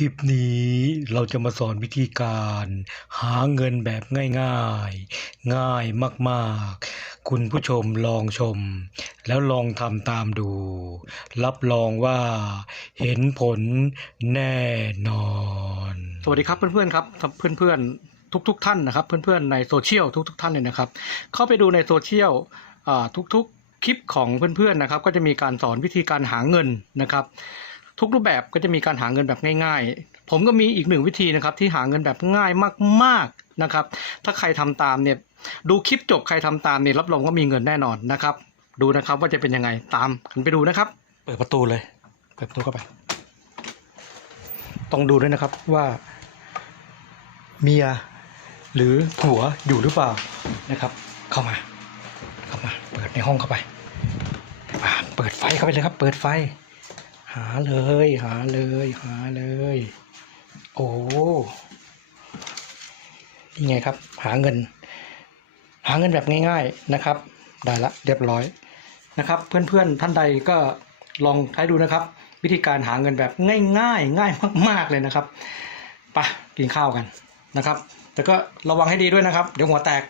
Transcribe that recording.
ลิปนี้เราจะมาสอนวิธีการหาเงินแบบง่ายๆ ง่ายมากๆ คุณผู้ชมลองชม แล้วลองทำตามดู รับรองว่าเห็นผลแน่นอน สวัสดีครับเพื่อนๆครับเพื่อนๆทุกๆท่านนะครับ เพื่อนๆในโซเชียลทุก ๆ ท่านเลยนะครับ เข้าไปดูในโซเชียลทุกๆคลิปของเพื่อนๆนะครับ ก็จะมีการสอนวิธีการหาเงินนะครับ ทุกรูปแบบก็จะมีการหาเงินแบบง่าย ๆ ผมก็มีอีกหนึ่งวิธีนะครับที่หาเงินแบบง่ายมากๆนะครับ ถ้าใครทำตามเนี่ยดูคลิปจบใครทำตามเนี่ยรับรองว่ามีเงินแน่นอนนะครับ ดูนะครับว่าจะเป็นยังไงตามกันไปดูนะครับ เปิดประตูเลยเปิดประตูเข้าไป ต้องดูด้วยนะครับว่า เมียหรือผัวอยู่หรือเปล่านะครับ เข้ามา เข้ามา เปิดในห้องเข้าไปอ่าเปิดไฟเข้าไปเลยครับ เปิดไฟ หาเลย หาเลย หาเลย โอ้นี่ไงครับ หาเงิน หาเงินแบบง่าย ๆนะครับ ได้ละเรียบร้อยนะครับ เพื่อนๆท่านใดก็ลองใช้ดูนะครับ วิธีการหาเงินแบบง่ายๆ ง่ายมากๆเลยนะครับไปกินข้าวกันนะครับ แต่ก็ระวังให้ดีด้วยนะครับ เดี๋ยวหัวแตก